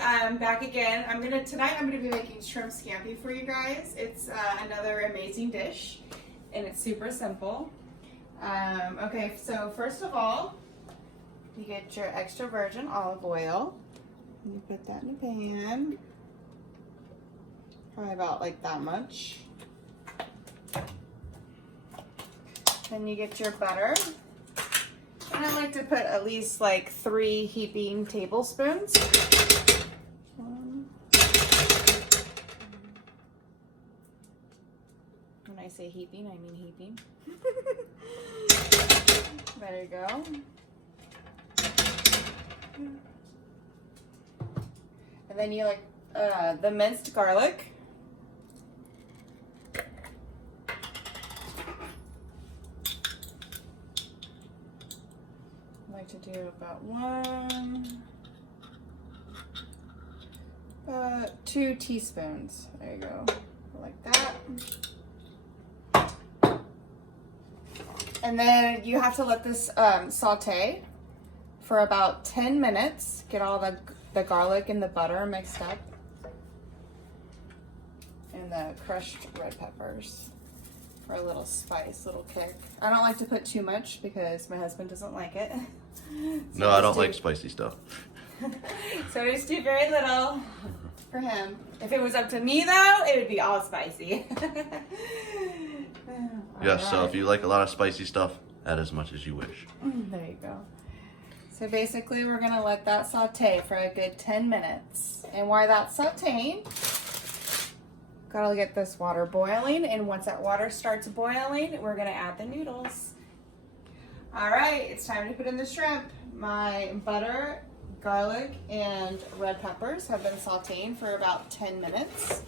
I'm back again. Tonight I'm gonna be making shrimp scampi for you guys. It's another amazing dish, and it's super simple. Okay, so first of all, you get your extra virgin olive oil. You put that in a pan, probably about like that much. Then you get your butter. And I like to put at least like 3 heaping tablespoons. When I say heaping, I mean heaping. There you go. And then you like the minced garlic. I like to do about 2 teaspoons. There you go, like that. And then you have to let this saute for about 10 minutes. Get all the garlic and the butter mixed up. And the crushed red peppers for a little spice, little kick. I don't like to put too much because my husband doesn't like it. So no, I don't like spicy stuff. So I just do very little for him. If it was up to me though, it would be all spicy. Yes, so if you like a lot of spicy stuff, add as much as you wish. There you go. So basically we're gonna let that saute for a good 10 minutes. And while that's sauteing, gotta get this water boiling, and once that water starts boiling, we're gonna add the noodles. All right, it's time to put in the shrimp. My butter, garlic, and red peppers have been sauteing for about 10 minutes.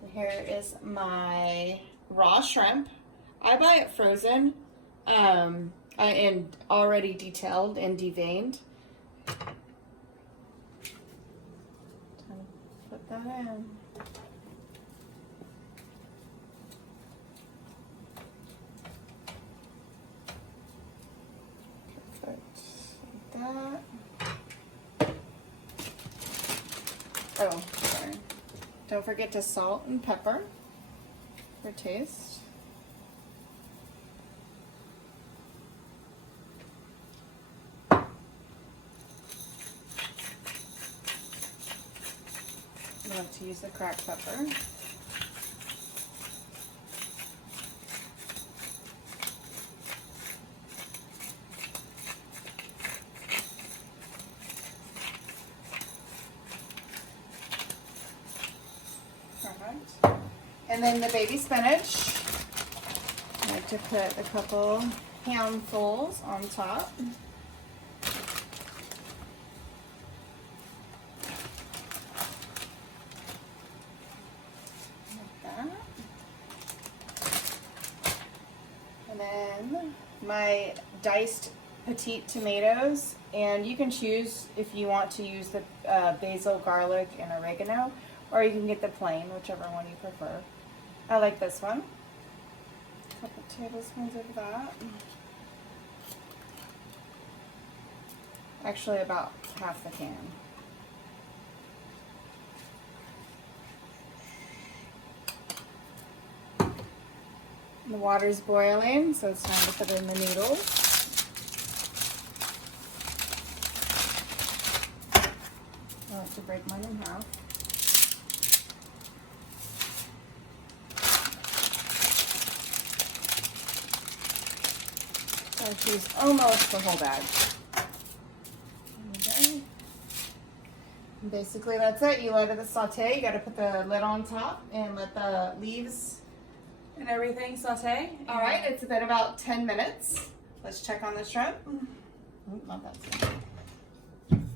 And here is my raw shrimp. I buy it frozen and already detailed and deveined. Put that in. Perfect. Like that. Oh, sorry. Don't forget to salt and pepper for taste. I like to use the cracked pepper. Perfect. And then the baby spinach. I like to put a couple handfuls on top. And then my diced petite tomatoes, and you can choose if you want to use the basil, garlic, and oregano, or you can get the plain, whichever one you prefer. I like this one. A couple tablespoons of that. Actually, about half the can. The water's boiling, so it's time to put in the noodles. I like to break mine in half. So she's almost the whole bag. Okay. And basically that's it. You let it saute. You got to put the lid on top and let the leaves and everything saute. All right, it's been about 10 minutes. Let's check on the shrimp. Ooh, not that soon.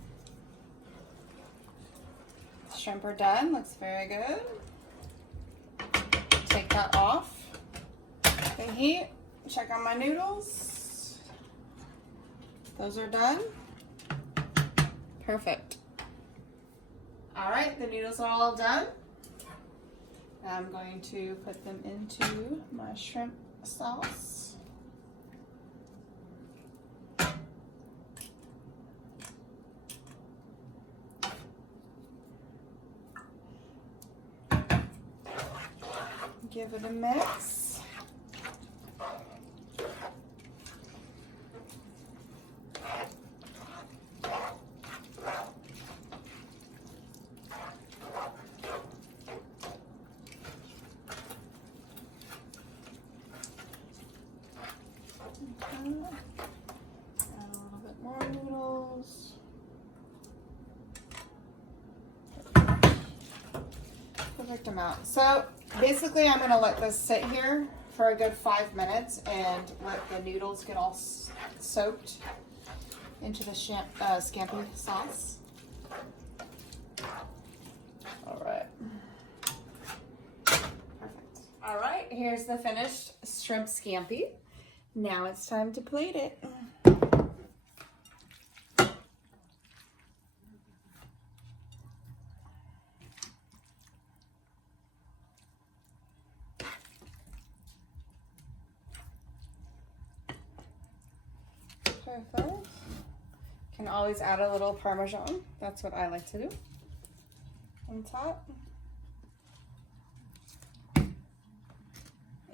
Shrimp are done. Looks very good. Take that off the heat. Check on my noodles. Those are done. Perfect. All right, the noodles are all done. I'm going to put them into my shrimp sauce. Give it a mix. Okay. Add a little bit more noodles. Perfect amount. So basically I'm going to let this sit here for a good 5 minutes and let the noodles get all soaked into the scampi sauce. All right. Perfect. All right, here's the finished shrimp scampi. Now it's time to plate it. Perfect. Can always add a little Parmesan. That's what I like to do on top.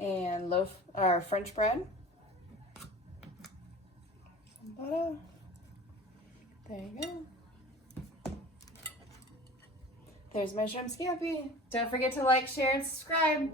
And loaf or French bread. Some butter. There you go. There's my shrimp scampi. Don't forget to like, share, and subscribe.